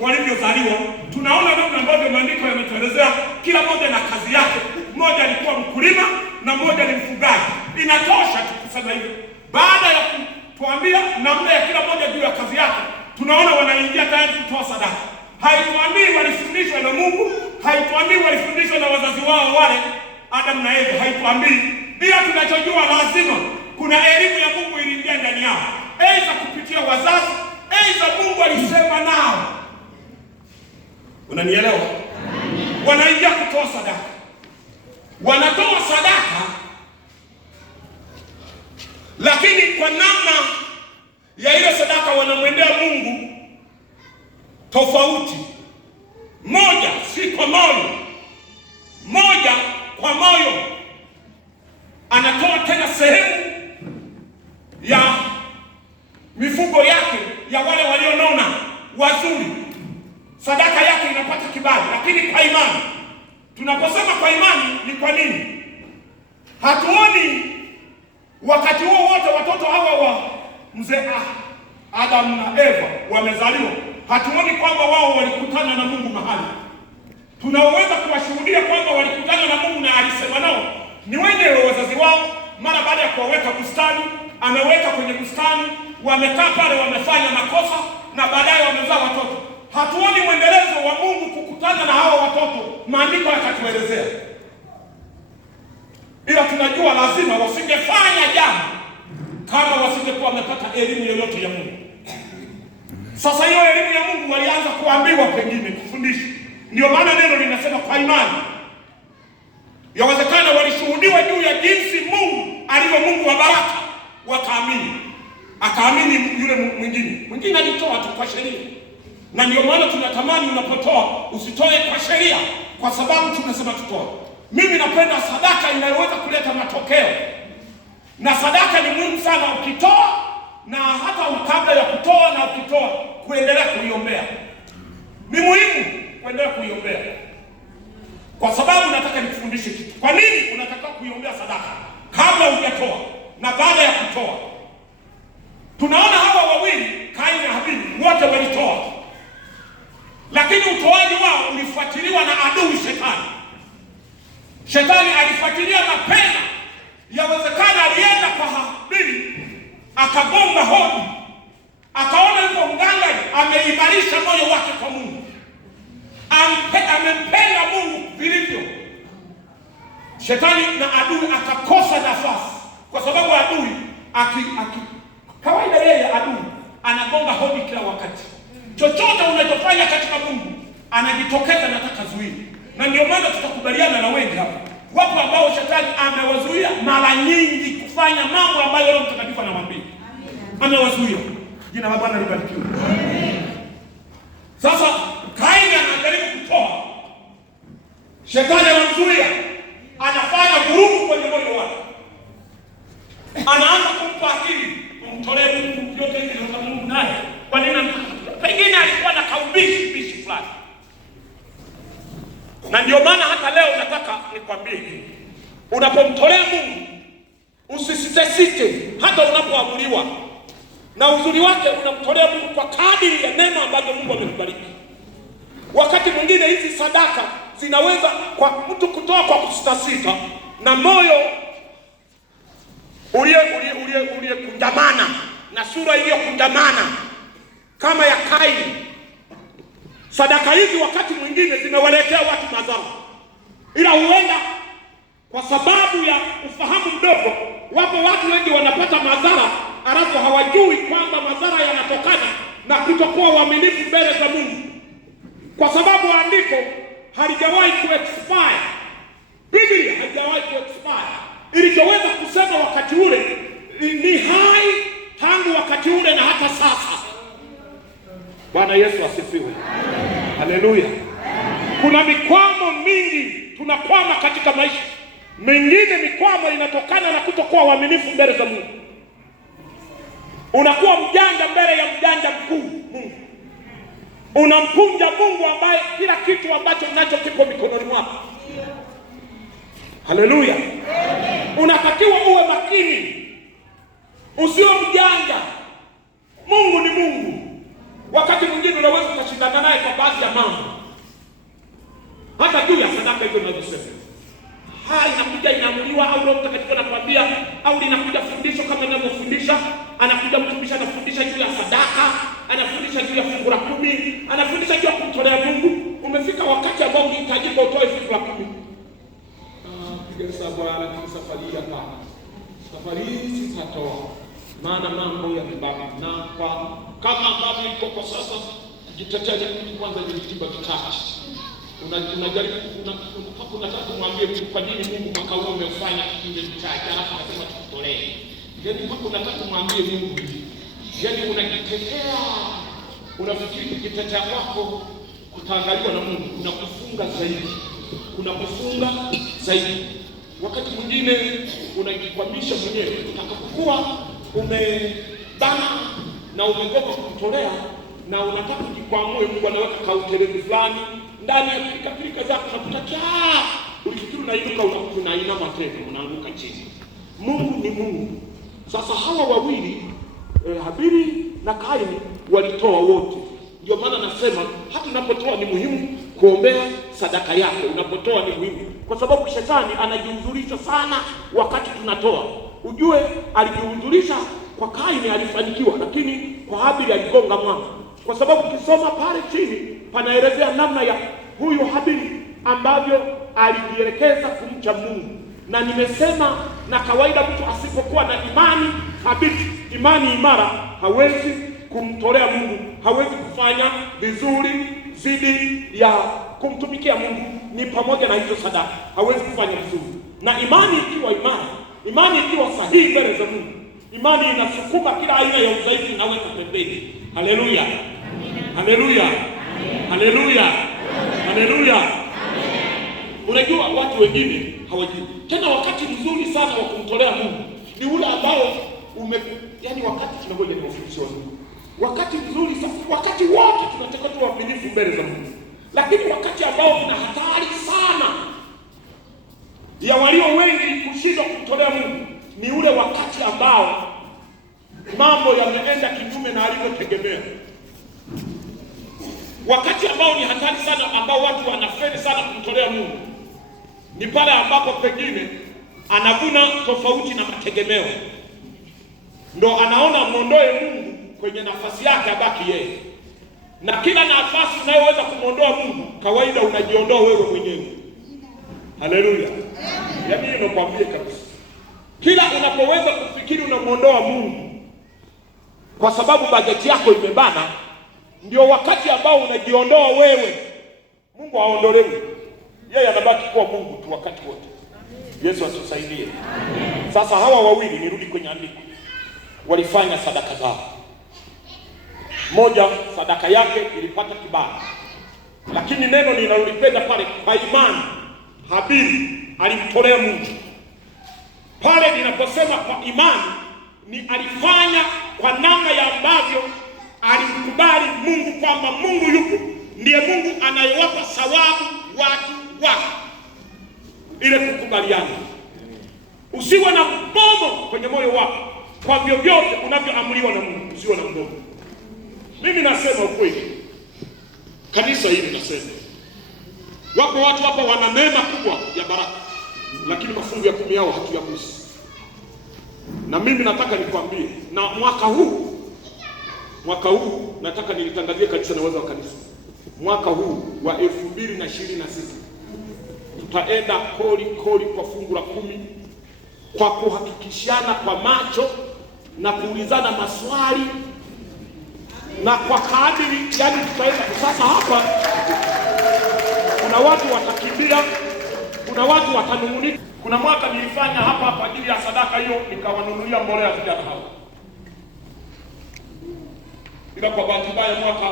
walivyozaliwa. Tunaona namna ambavyo maandiko yametuelezea kila mmoja na kazi yake. Mmoja alikuwa mkulima na mmoja ni mfugaji. Inatosha tukusema hivyo. Baada ya kutuambia namna ya kila mmoja juu ya kazi yake, tunaona wanaingia tayari kutoa sadaka. Haituambii walifundishwa na Mungu, haituambii walifundishwa na wazazi wao wale Adam na Eva, haituambii. Ila tunachojua lazima kuna elimu ya Mungu iliingia ndani yao, aidha kupitia wazazi, aidha Mungu alisema nao. Unanielewa? Wanaingia kutoa sadaka. Wanatoa sadaka, lakini kwa namna ya ile sadaka wanamwendea Mungu tofauti. Moja si kwa moyo, moja kwa moyo. Anatoa tena sehemu ya mifugo yake ya wale walionona wazuri, sadaka yake inapata kibali, lakini kwa imani. Tunaposema kwa imani ni kwa nini? Hatuoni wakati huo wote watoto hawa wa mzee Adam na Eva wamezaliwa, hatuoni kwamba wao walikutana na Mungu mahali. Tunaweza kuwashuhudia kwamba walikutana na Mungu na alisema nao ni wenyewe wazazi wao. Mara baada ya kuwaweka bustani, ameweka kwenye bustani, wamekaa pale, wamefanya makosa na baadaye wamezaa watoto. Hatuoni mwendelezo wa Mungu kukutana na hawa watoto, maandiko yakatuelezea. Ila tunajua lazima wasingefanya jambo kama wasingekuwa wamepata elimu yoyote ya Mungu. Sasa hiyo elimu ya Mungu walianza kuambiwa, pengine kufundishwa. Ndio maana neno linasema kwa imani. Yawezekana walishuhudiwa juu ya jinsi Mungu alivyo Mungu wa baraka, wakaamini. Akaamini yule mwingine alitoa tu kwa sheria. Na ndio maana tunatamani unapotoa usitoe kwa sheria, kwa sababu tumesema tutoe. Mimi napenda sadaka inayoweza kuleta matokeo. Na sadaka ni muhimu sana ukitoa, na hata kabla ya kutoa na ukitoa kuendelea kuiombea. Ni muhimu kuendelea kuiombea. Kwa sababu nataka nikufundishe kitu. Kwa nini unataka kuiombea sadaka kabla hujatoa na baada ya kutoa? Tunaona hawa wawili, Kaini na Habili, wote walitoa. Lakini utoaji wao ulifuatiliwa na adui Shetani. Shetani alifuatilia mapema. Yawezekana alienda kwa Habili, akagonga hodi, akaona yuko mganga ameimarisha moyo wake kwa Mungu, amempenda Mungu vilivyo. Shetani na adui akakosa nafasi, kwa sababu adui kawaida yeye adui anagonga hodi kila wakati. Chochote unachofanya katika Mungu anajitokeza, nataka zuia. Na ndio maana tutakubaliana na wengi hapa. Wapo ambao Shetani amewazuia mara nyingi kufanya mambo ambayo Roho Mtakatifu anamwambia. Amewazuia. Jina la Bwana libarikiwe. Sasa Kaini anajaribu kutoa, Shetani anamzuia, anafanya vurugu kwenye moyo wake, anaanza kumpa akili, umtolee Mungu yote ile za Mungu naye. Kwa nini? Pengine alikuwa na kaubishi fulani. Na ndio maana hata leo nataka nikwambie, unapomtolea Mungu usisite hata unapoamuliwa. Na uzuri wake unamtolea Mungu kwa kadiri ya neno ambalo Mungu amekubariki. Wakati mwingine hizi sadaka zinaweza kwa mtu kutoa kwa kusitasita na moyo ulie kunjamana na sura iliyokunjamana kama ya Kaini. Sadaka hizi wakati mwingine zinawaletea watu madhara. Ila huenda kwa sababu ya ufahamu mdogo, wapo watu wengi wanapata madhara alafu hawajui kwamba madhara yanatokana na kutokuwa waaminifu mbele za Mungu. Kwa sababu andiko halijawahi kuexpire. Biblia haijawahi kuexpire. Ilichoweza kusema wakati ule ni hai tangu wakati ule na hata sasa. Bwana Yesu asifiwe. Haleluya. Kuna mikwamo mingi tunakwama katika maisha. Mengine mikwamo inatokana na kutokuwa waaminifu mbele za Mungu. Unakuwa mjanja mbele ya mjanja mkuu Mungu. Unampunja Mungu ambaye kila kitu ambacho nacho kipo mikononi mwako. Haleluya. Unatakiwa uwe makini, usio mjanja. Mungu ni Mungu. Wakati mwingine unaweza kushindana naye kwa baadhi ya mambo, hata juu ya sadaka hizo ninazosema. Inakuja inaamuliwa, au Roho Mtakatifu anakwambia, au linakuja fundisho kama ninavyofundisha. Anakuja mtumishi anafundisha juu ya sadaka, anafundisha juu ya fungu la 10, anafundisha juu ya kumtolea Mungu. Umefika wakati ambao unahitajika utoe fungu la 10. Piga hesabu, kwa safari hapa, safari hii sitatoa, maana mambo yamebaki. Na kwa kama ambavyo iko kwa sasa, kujitetea kwanza ni kitiba kichache. Unajaribu unataka kumwambia mtu kwa nini Mungu mwaka huu umefanya kitu kichache, alafu anasema tukutolee. Yaani unataka kumwambia Mungu hivi. Yaani unajitetea, unafikiri kujitetea kwako kutaangaliwa na Mungu, unakufunga zaidi. Unakufunga zaidi. Wakati mwingine unajikwamisha mwenyewe, utakapokuwa umebana na umegopa kumtolea na unataka kujikwamue, Mungu anaweka kautelezi fulani ndani ya pilika zako, unakutakia ulifikiri unainuka, unainama tena, unaanguka chini. Mungu ni Mungu. Sasa hawa wawili Habili na Kaini walitoa wote. Ndio maana nasema hata unapotoa ni muhimu kuombea sadaka yako. Unapotoa ni muhimu, kwa sababu shetani anajihudhurisha sana wakati tunatoa. Ujue alijihudhurisha kwa Kaini, alifanikiwa, lakini kwa Habili aligonga mwamba. Kwa sababu ukisoma pale chini panaelezea namna ya huyu Habili ambavyo alijielekeza kumcha Mungu. Na nimesema, na kawaida mtu asipokuwa na imani thabiti, imani imara, hawezi kumtolea Mungu, hawezi kufanya vizuri zidi ya kumtumikia Mungu. Ni pamoja na hizo sadaka, hawezi kufanya vizuri. Na imani ikiwa imara, imani ikiwa sahihi mbele za Mungu, imani inasukuma kila aina ya udhaifu, inaweka pembeni. Haleluya, haleluya, haleluya, haleluya. Unajua watu wengine hawajui. Tena wakati mzuri sana wa kumtolea Mungu ni ule ambao yaani wakati tunangoja ni ofisi wa Mungu. Wakati mzuri sana, wakati wote tunataka tuwe waaminifu mbele za Mungu. Lakini wakati ambao una hatari sana ya walio wengi kushindwa kumtolea Mungu ni ule wakati ambao mambo yameenda kinyume na alivyotegemea. Wakati ambao ni hatari sana, ambao watu wanafeli sana kumtolea Mungu, ni pale ambapo pengine anavuna tofauti na mategemeo. Ndo anaona muondoe Mungu kwenye nafasi yake, abaki yeye. Na kila nafasi unayoweza kumuondoa Mungu, kawaida unajiondoa wewe mwenyewe. Haleluya. Yaani hiyo nakwambia kabisa. Kila unapoweza kufikiri unamuondoa Mungu kwa sababu bajeti yako imebana, ndio wakati ambao unajiondoa wewe. Mungu haondolewi. Yeye anabaki kuwa Mungu tu wakati wote. Yesu atusaidie. Sasa hawa wawili, nirudi kwenye andiko, walifanya sadaka zao. Moja sadaka yake ilipata kibali, lakini neno ninalolipenda pale, kwa imani Habili alimtolea Mungu. Pale ninaposema kwa imani, ni alifanya kwa namna ya ambavyo alimkubali Mungu kwamba Mungu yupo, ndiye Mungu anayewapa thawabu watu wake. Ile kukubaliana. Usiwe na mbomo kwenye moyo wako kwa vyovyote unavyoamriwa na Mungu, usiwe na mbomo. Mimi nasema ukweli, kanisa hili nasema, wapo watu hapa wana neema kubwa ya baraka, lakini mafungu ya 10 yao hatuyagusi. Na mimi nataka nikwambie, na mwaka huu nataka nilitangazie kanisa na uwezo wa kanisa. Mwaka huu wa 2026 tutaenda koli kwa fungu la 10, kwa kuhakikishana kwa macho na kuulizana maswali na kwa kadiri, yani tutaenda. Sasa hapa kuna watu watakimbia, kuna watu watanungunika. Kuna mwaka nilifanya hapa kwa ajili ya sadaka hiyo, nikawanunulia mbolea vijana hao. Ila kwa bahati mbaya mwaka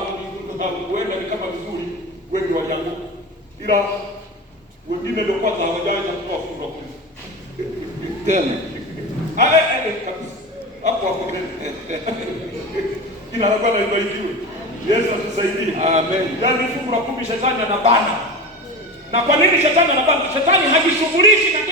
huenda ni kama vizuri, wengi walianguka. Ila wengine ndio kwanza hawajaanza kutoa fungu kule. Tena. Kabisa. Hapo. Ila Bwana ibarikiwe. Yesu atusaidie. Amen. Yaani fungu la 10 shetani anabana. Na kwa nini shetani anabana? Shetani hajishughulishi na